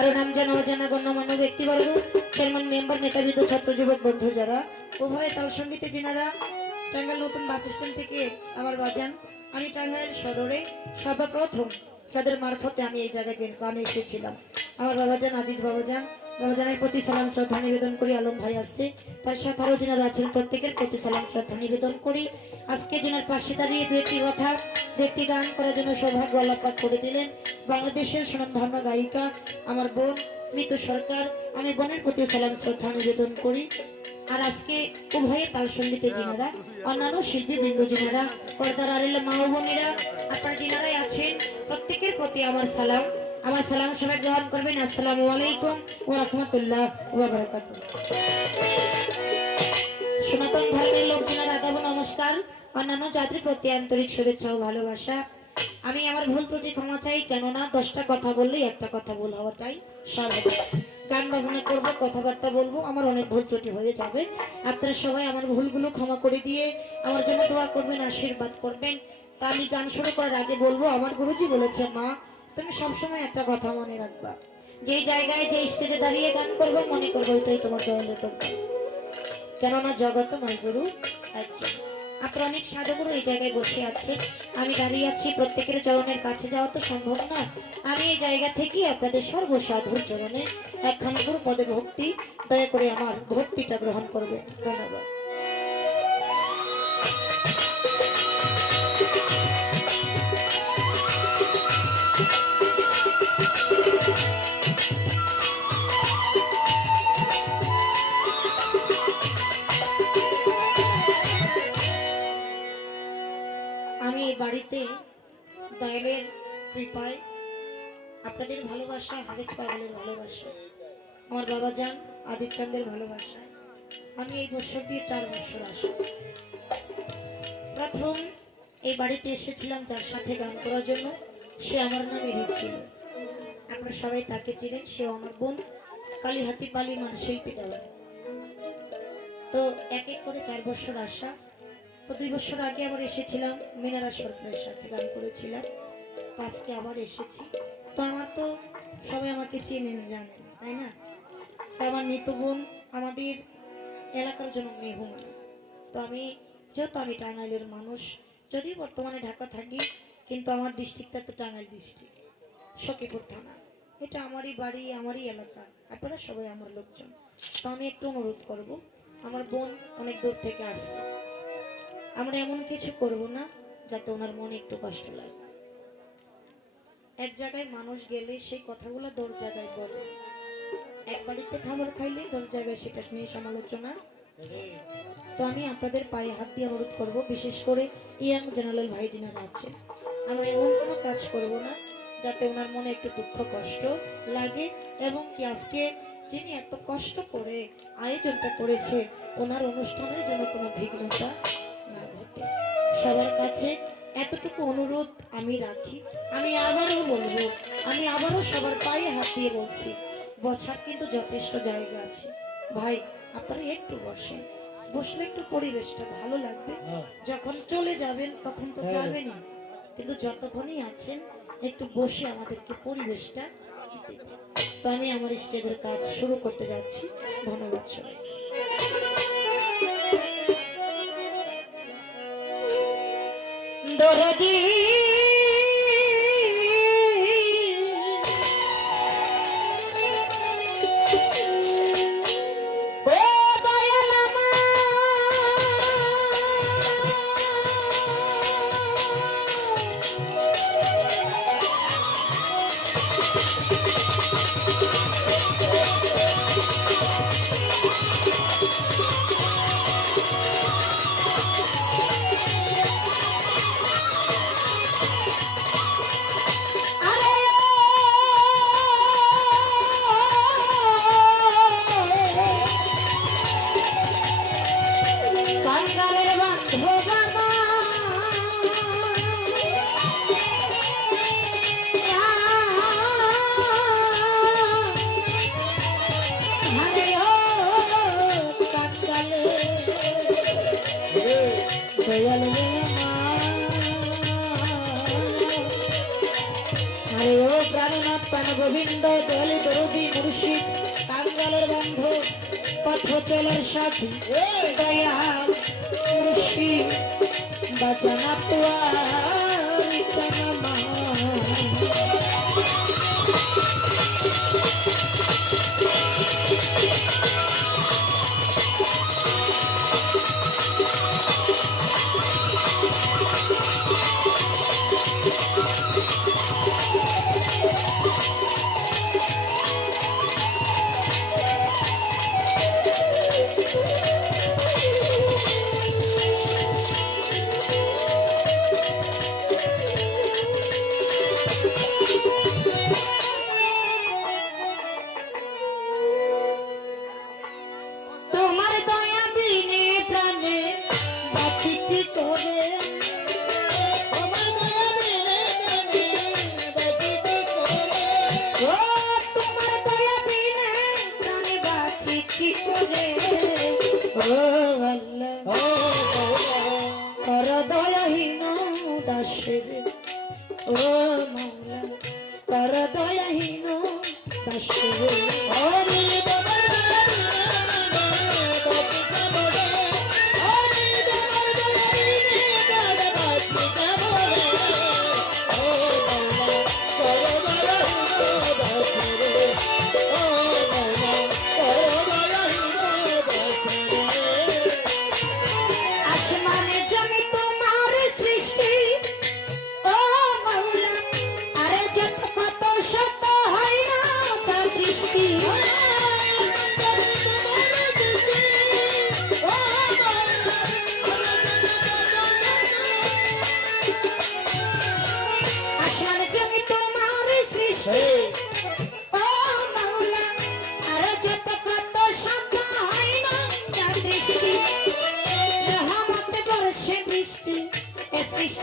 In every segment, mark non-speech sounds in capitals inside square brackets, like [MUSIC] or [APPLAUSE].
আরও নাম জানা অজানা গণ্যমান্য ব্যক্তিবর্গ চেয়ারম্যান মেম্বার নেতাবিদ ও ছাত্র বন্ধু যারা, উভয় তাল সঙ্গীতে যিনারা টাঙ্গাইল নতুন বাস থেকে আবার বাজান। আমি টাঙ্গাইল সদরে সর্বপ্রথম তাদের মারফতে আমি এই জায়গায় গানে এসেছিলাম। আমার বাবাজান, আজিজ বাবাজান বাবাজানের প্রতি সালাম, শ্রদ্ধা নিবেদন করি, আলম ভাই আসছে। তার সাথে আরও যিনারা আছেন প্রত্যেকের প্রতি সালাম, শ্রদ্ধা নিবেদন করি। আজকে যিনার পাশে দাঁড়িয়ে দু একটি কথা দু একটি গান করার জন্য সৌভাগ্য আল্লাপাক করে দিলেন। বাংলাদেশের সুনামধন্য গায়িকা, আমার বোন মৃত সরকার, আমি বোনের প্রতি সালাম, শ্রদ্ধা নিবেদন করি। আর আজকে উভয়ে তাল সঙ্গীতে যিনারা, অন্যান্য শিল্পী বৃন্দ যিনারা পর্দার আড়েল মা বোনেরা, আপনার যিনারাই আছেন, প্রত্যেকের প্রতি আমার সালাম। আমার সালাম সবাই গ্রহণ করবেন। আসসালামু আলাইকুম ও রহমতুল্লাহ ওয়া বারাকাতুহু। সনাতন ধর্মের লোক যিনারা, আদাব নমস্কার। অন্যান্য জাতির প্রতি আন্তরিক শুভেচ্ছা ও ভালোবাসা। আমি আমার ভুল ত্রুটি ক্ষমা চাই, কেননা দশটা কথা বললেই একটা কথা ভুল হওয়াটাই স্বাভাবিক গান বাজনা করব, কথাবার্তা বলব, আমার অনেক ভুল ত্রুটি হয়ে যাবে। আপনারা সবাই আমার ভুলগুলো ক্ষমা করে দিয়ে আমার জন্য দোয়া করবেন, আশীর্বাদ করবেন। তা আমি গান শুরু করার আগে বলব, আমার গুরুজি বলেছে, মা, তুমি সবসময় একটা কথা মনে রাখবা। যে জায়গায়, যে স্টেজে দাঁড়িয়ে গান করব, মনে করব ওইটাই তোমার দয়ালে করবে। কেননা জগত নয় গুরু, একজন। অনেক সাধুগুরু এই জায়গায় বসে আছে। আমি দাঁড়িয়ে আছি প্রত্যেকের চরণের কাছে যাওয়া তো সম্ভব না আমি এই জায়গা থেকে আপনাদের সর্বসাধুর চরণে একখান গুরু পদে ভক্তি, দয়া করে আমার ভক্তিটা গ্রহণ করবে ধন্যবাদ। কৃপায়, আপনাদের ভালোবাসা হারেজ পাগলের ভালোবাসা, আমার বাবা যান আদিত চাঁদের ভালোবাসা আমি এই বছর দিয়ে চার বছর আসি প্রথম এই বাড়িতে এসেছিলাম যার সাথে গান করার জন্য। সে আমার নামে ছিল আপনারা সবাই তাকে চিনেন সে আমার বোন, কালীহাতি পালি মান শিল্পী দেওয়া। তো এক এক করে চার বছর আসা। তো দুই বছর আগে আবার এসেছিলাম, মিনারা সরকারের সাথে গান করেছিলাম। আজকে আবার এসেছি। তো আমার তো সবাই আমাকে চেনেন জানে তাই না? তো আমার বোন আমাদের এলাকার জন্য মেহমান। তো আমি, যেহেতু আমি টাঙ্গাইলের মানুষ যদি বর্তমানে ঢাকা থাকি, কিন্তু আমার ডিস্ট্রিক্টটা তো টাঙ্গাইল ডিস্ট্রিক্ট, সখীপুর থানা। এটা আমারই বাড়ি, আমারই এলাকা, আপনারা সবাই আমার লোকজন। তো আমি একটু অনুরোধ করব, আমার বোন অনেক দূর থেকে আসছে। আমরা এমন কিছু করব না, যাতে ওনার মনে একটু কষ্ট লাগে। এক জায়গায় মানুষ গেলে সেই কথাগুলো দশ জায়গায় বলে। এক বাড়িতে খাবার খাইলে দশ জায়গায় সেটা নিয়ে সমালোচনা। তো আমি আপনাদের পায়ে হাত দিয়ে অনুরোধ করব, বিশেষ করে ইয়াং জেনারেল ভাই যিনারা আছেন। আমরা এমন কোনো কাজ করব না, যাতে ওনার মনে একটু দুঃখ, কষ্ট লাগে এবং কি আজকে যিনি এত কষ্ট করে আয়োজনটা করেছে, ওনার অনুষ্ঠানের জন্য কোনো বিঘ্নতা না ঘটে। সবার কাছে এতটুকু অনুরোধ আমি রাখি। আমি আবারও বলব আমি আবারও সবার পায়ে হাত দিয়ে বলছি বছর কিন্তু যথেষ্ট জায়গা আছে। ভাই আপনারা একটু বসেন। বসলে একটু পরিবেশটা ভালো লাগবে। যখন চলে যাবেন তখন তো হ্যাঁ। যাবেনই। কিন্তু যতক্ষণই আছেন একটু বসে আমাদেরকে পরিবেশটা তো আমি আমার স্টেজের কাজ শুরু করতে যাচ্ছি। ধন্যবাদ সবাই দরদি আরে ও প্রাণনাথ প্রাণ গোবিন্দ দলি দরদি মুর্শিদ কাঙ্গালের বন্ধু পথ চলার সাথী দয়া মুর্শিদ বাঁচানা তোয়া Hare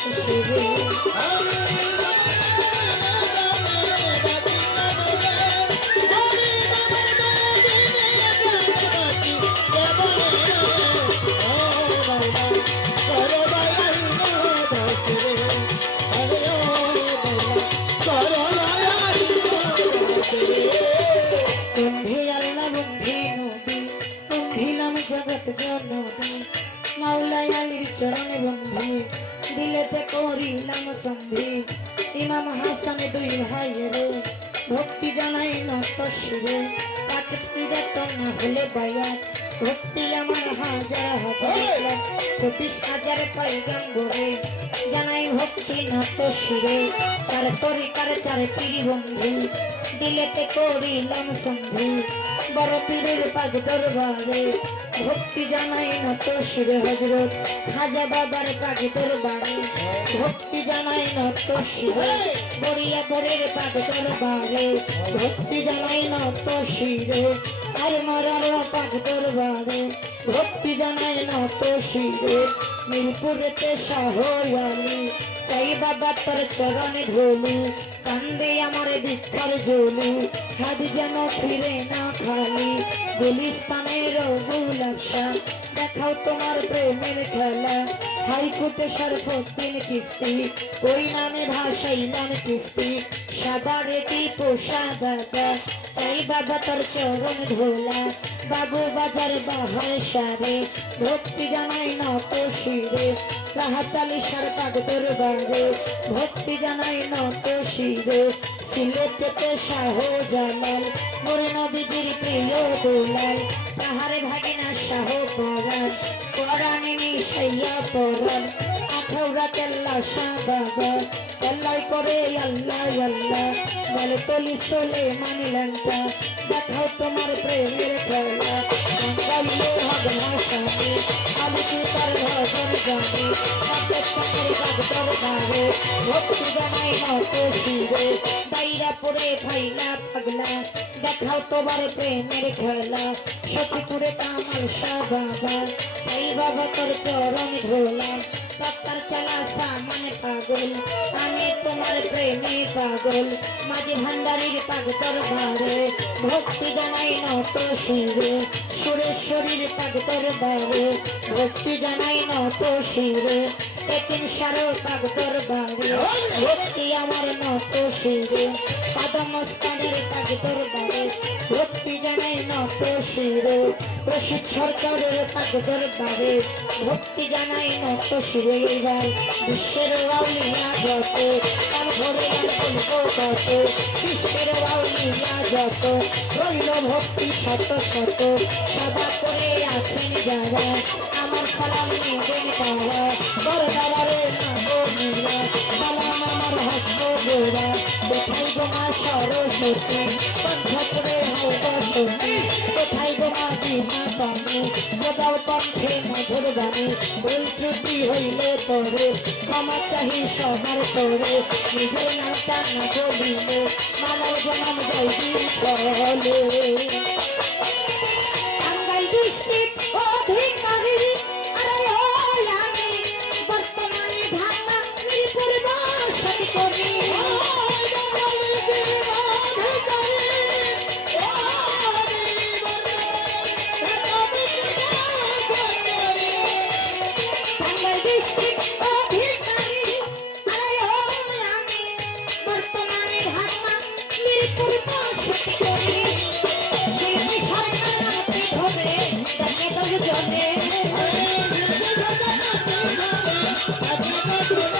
দাসের বন্ধি সন্ধি ইমাম হাসানে দুই ভাইয়ের ভক্তি জানাই নষ্ট শিরে। তাকে যত না হলে বায়া ভক্তি আমার হাজার হাজার জানাই ভক্তি নত শিরে। চার তরিকার চার পিড়ি বন্ধু দিলেতে করিলাম সন্ধি। বড় পীরের পাগ দরবারে ভক্তি জানাই নত শিরে হজরত খাজা বাবার পাগ দরবারে। ভক্তি জানাই নত শিরে বড়িয়া ঘরের পাগ দরবারে। ভক্তি জানাই নত শিরে আর মরার পাগ দরবারে, ভক্তি জানাই নত শিরে মিরপুরেতে শাহয়ালি চাই বাবা তোর চরণে ধুলু কান্দে আমার বিস্তর জলু। হাত যেন ফিরে না খালি গুলিস্তানের গুলাবসা দেখাও তোমার প্রেমের খেলা, হাইকোর্টে সর্বদিন কিস্তি। ওই নামে ভাসাইলাম কিস্তি, সাদা রেটি পোষা দাদা। চাই বাবা তোর চরণ ধোলা, বাবু বাজার বাহার সারে, ভক্তি জানাই নত শিরে কাহাতালি সার কাগদর বারে, ভক্তি জানাই নত শিরে সিলেটেতে শাহ জালাল মোর নবীজির প্রিয় দুলাল, তাহারে ভাগিনা শাহ পরাণ পরাণে মিশাইয়া পরাণ আঠাউরা কেল্লা শাহ বাবা আল্লাহ করে, আল্লাহ আল্লাহ। বলে, তলি চলে মানিলান্তা দেখাও তোমার প্রেমের খেলা। গাইলে হবে না স্বামী আমি কি তার ভজন জানি? তাকে সঙ্গে কাগদর বারে ভক্তি জানাই নত শিরে বাইরা পড়ে খাইলা পাগলা, দেখাও তোমার প্রেমের খেলা। সখীপুরে কামাল শাহ বাবা, চাই বাবা তোর চরণ ধোলা। পাত্তার চালা সামান পাগল, আমি তোমার প্রেমে পাগল, মাঝে ভান্ডারির পাগতর ভারে ভক্তি জানাই নত শিরে সুরেশ্বরীর পাগতর বারে। ভক্তি জানাই নত শিরে একিন সারো পাগতর বারে। ভক্তি আমার নত শিরে, পাদমস্তানের পাগতর বারে। ভক্তি জানাই নত শিরে প্রসিদ্ধ সরকারের পাগতর বারে। ভক্তি জানাই নত শিরে, এবার বিশ্বের আউলিয়া যত, তার গল্প কত বিশ্বের আউলিয়া যত, রইল ভক্তি শত শত। সদা করে আছেন যারা। আমার সালাম নেবেন তারা। বড় দাদারে না গো মেরা সালাম আমার হস্ত গোরা। কোথায় গোমা সরস্বতী? কণ্ঠ করে হোক কোথায় মধুর বাণী। ভুল ত্রুটি হইলে তোরে ক্ষমা চাহি সবার তোরে নিজের নামটা না মানব জনম জয়ী চলে। Thank [LAUGHS] you.